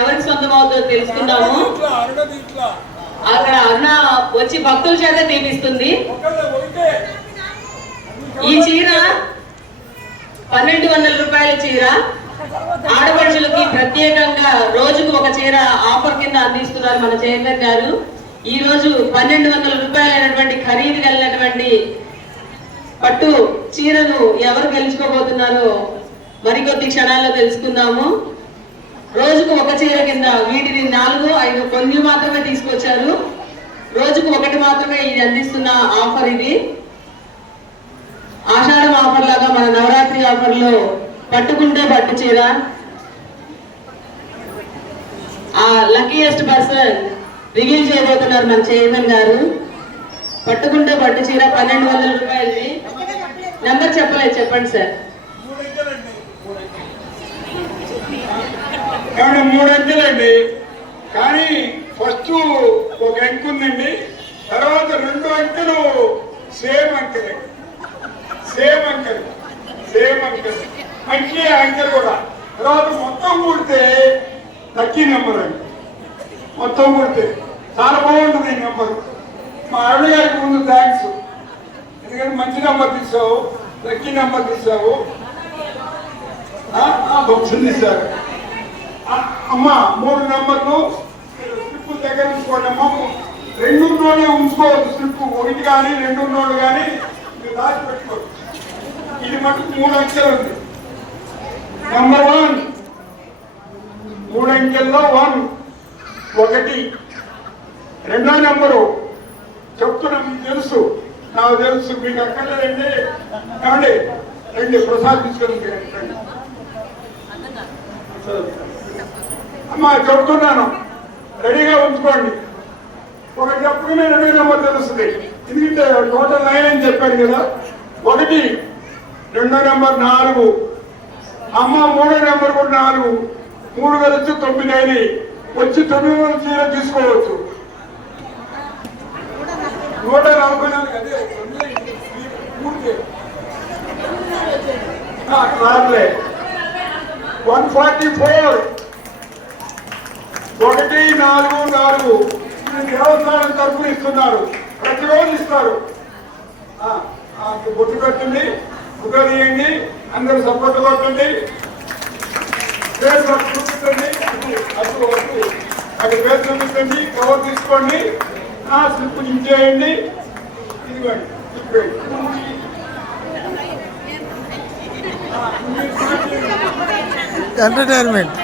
ఎవరికి సొంతం అవుతుందో తెలుసుకుందాము. అక్కడ అన్న వచ్చి భక్తుల చేత తీపిస్తుంది. ఈ చీర 1200 రూపాయల చీర. ఆడపడుచులకి ప్రత్యేకంగా రోజుకు ఒక చీర ఆఫర్ కింద అందిస్తున్నారు మన చైర్మన్ గారు. ఈ రోజు 1200 రూపాయలైనటువంటి ఖరీదు కలిగినటువంటి పట్టు చీరను ఎవరు గెలుచుకోబోతున్నారో మరికొద్ది క్షణాల్లో తెలుసుకుందాము. రోజుకు ఒక చీర కింద వీటిని 4-5 కొన్ని మాత్రమే తీసుకొచ్చారు. రోజుకు ఒకటి మాత్రమే ఇది అందిస్తున్న ఆఫర్. ఇది ఆషాఢం ఆఫర్ లాగా మన నవరాత్రి ఆఫర్ లో పట్టుకుంటే పట్టు చీర. ఆ లక్కీయెస్ట్ పర్సన్ రివీల్ చేయబోతున్నారు మన చైర్మన్ గారు. పట్టుకుంటే పట్టు చీర 1200 రూపాయలది. నెంబర్ చెప్పలేదు, చెప్పండి సార్. 3 అంకెలండి. కానీ ఫస్ట్ ఒక అంకె ఉందండి, తర్వాత 2 అంకెలు సేమ్ అంకెలు, సేమ్ అంకెలు, సేమ్ అంకెలు, మంచి అంకెలు కూడా. తర్వాత మొత్తం కూడితే లక్కీ నెంబర్ అండి. మొత్తం కూడితే చాలా బాగుంటుంది ఈ నెంబర్. మా అరుణ గారికి ముందు థ్యాంక్స్, ఎందుకంటే మంచి నెంబర్ తీసావు, లక్కీ నెంబర్ తీసావు, బొక్సులు తీశారు. అమ్మా 3 నెంబర్లు స్లిప్ దగ్గర ఉంచుకోండి అమ్మా. 2 ఉంచుకోవద్దు స్లిప్, 1 కానీ 2 కానీ మీరు దాచి పెట్టుకోవచ్చు. ఇది మటుకు 3 అంకెలు ఉంది. నెంబర్ 1, 3 అంకెల్లో 1. రెండో నెంబరు చెప్తున్నా, మీకు తెలుసు, నాకు తెలుసు, మీకు అక్కర్లేదండి. ఏమండి రండి, ప్రసాద్ తీసుకొని రండి. అమ్మా చెప్తున్నాను, రెడీగా ఉంచుకోండి. ఒకటి చెప్పుకునే 2 నెంబర్ తెలుస్తుంది, ఎందుకంటే టోటల్ 9 అని చెప్పాను కదా. 1, 2 నెంబర్ 4. అమ్మ 3 నెంబర్ కూడా 4. 3 కలిసి 9 అయినాయి. వచ్చి 900 చీర తీసుకోవచ్చు. 144 అదే రాట్లే. 144. 144 దేవస్థానం తరఫున ఇస్తున్నారు, ప్రతిరోజు ఇస్తారు. బొట్టు పెట్టండి, బుగ్గ తీయండి, అందరూ సపోర్ట్ కొట్టండి, పేరు చూపించండి, అటు పేరు చూపించండి, కవర్ తీసుకోండి, స్లిప్ ఇచ్చేయండి. ఇదిగోండి ఎంటర్టైన్మెంట్.